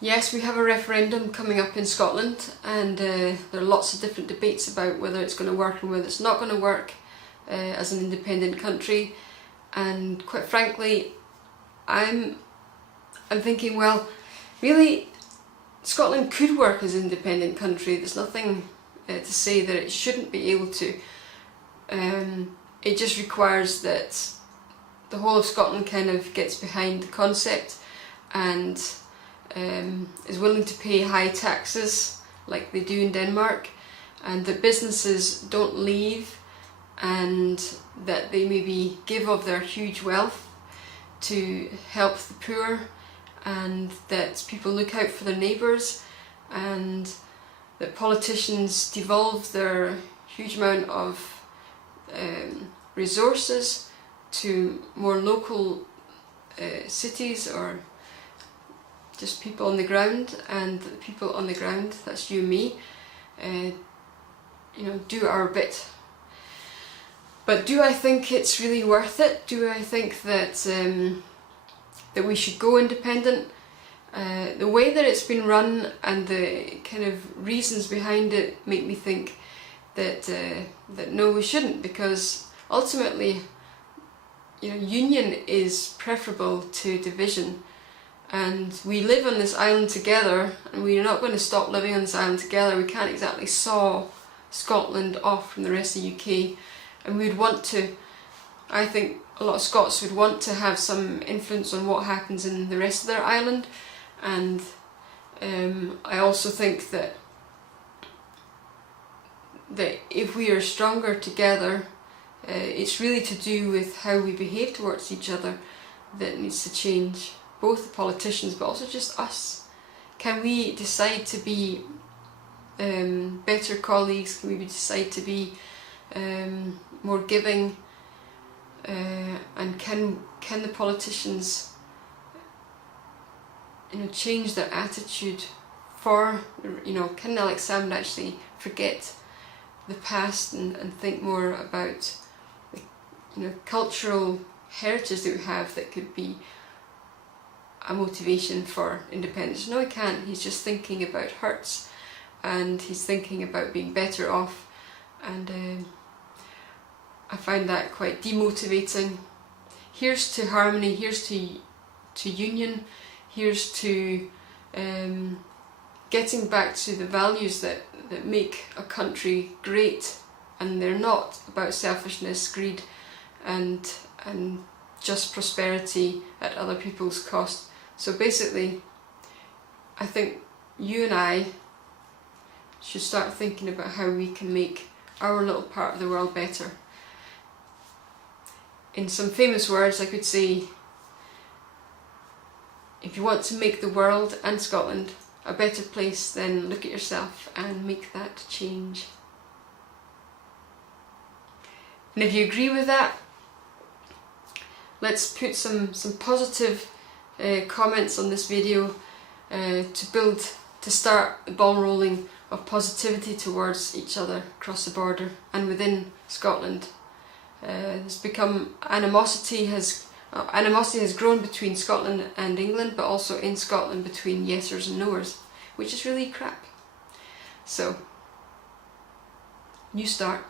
Yes, we have a referendum coming up in Scotland, and there are lots of different debates about whether it's going to work and whether it's not going to work as an independent country. And quite frankly, I'm thinking, well, really, Scotland could work as an independent country. There's nothing to say that it shouldn't be able to. It just requires that the whole of Scotland kind of gets behind the concept and is willing to pay high taxes like they do in Denmark, and that businesses don't leave, and that they maybe give of their huge wealth to help the poor, and that people look out for their neighbours, and that politicians devolve their huge amount of resources to more local cities or just people on the ground, and the people on the ground, that's you and me, do our bit. But do I think it's really worth it? Do I think that that we should go independent? The way that it's been run and the kind of reasons behind it make me think that that no, we shouldn't, because ultimately, union is preferable to division. And we live on this island together, and we're not going to stop living on this island together. We can't exactly saw Scotland off from the rest of the UK, and we'd want to, I think a lot of Scots would want to have some influence on what happens in the rest of their island. And I also think that if we are stronger together, it's really to do with how we behave towards each other that needs to change. Both the politicians, but also just us. Can we decide to be better colleagues? Can we decide to be more giving? And can the politicians, change their attitude for, can Alex Salmond actually forget the past and think more about the cultural heritage that we have that could be a motivation for independence? No, he can't. He's just thinking about hurts, and he's thinking about being better off, and I find that quite demotivating. Here's to harmony, here's to union, here's to getting back to the values that make a country great, and they're not about selfishness, greed, and just prosperity at other people's cost. So basically, I think you and I should start thinking about how we can make our little part of the world better. In some famous words, I could say, if you want to make the world and Scotland a better place, then look at yourself and make that change. And if you agree with that, let's put some positive comments on this video to start the ball rolling of positivity towards each other across the border and within Scotland. There's become animosity has grown between Scotland and England, but also in Scotland between yesers and noers, which is really crap. So, new start.